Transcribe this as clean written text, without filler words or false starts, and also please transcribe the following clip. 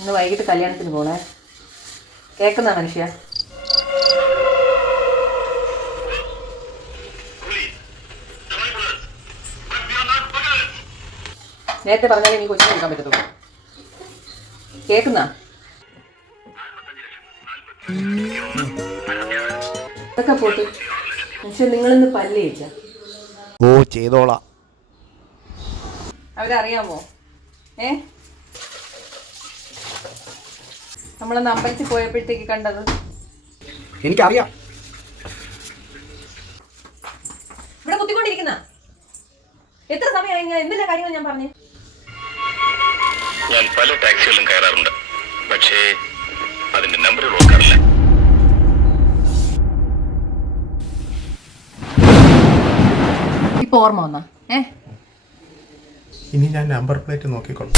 ഇന്ന് വൈകിട്ട് കല്യാണത്തിന് പോണേ. കേൾക്കുന്ന മനുഷ്യ നേരത്തെ പറഞ്ഞാലേ നീ കൊച്ചിനെ എടുക്കാൻ പറ്റത്തുള്ളൂ. കേൾക്കുന്ന ഇതൊക്കെ പോട്ട് മനുഷ്യ നിങ്ങളിന്ന് പല്ല് ചേച്ച. ഓ ചെയ്തോളാം. അവരറിയാമോ? നമ്മളന്ന് അമ്പലത്തിൽ പോയപ്പോഴത്തേക്ക് കണ്ടത്. എനിക്കറിയാം. ഇവിടെ കുത്തിക്കൊണ്ടിരിക്കുന്ന എത്ര സമയമായി? ഞാൻ എന്തെല്ലാം കാര്യങ്ങൾ ഞാൻ പറഞ്ഞു. ഞാൻ പല ടാക്സികളിലും കയറാറുണ്ട്, പക്ഷേ അതിന്റെ നമ്പറുകൾ ഓർക്കാറില്ല. ഇപ്പൊ ഓർമ്മ വന്നാ? ഇനി ഞാൻ നമ്പർ പ്ലേറ്റ് നോക്കിക്കൊള്ളാം.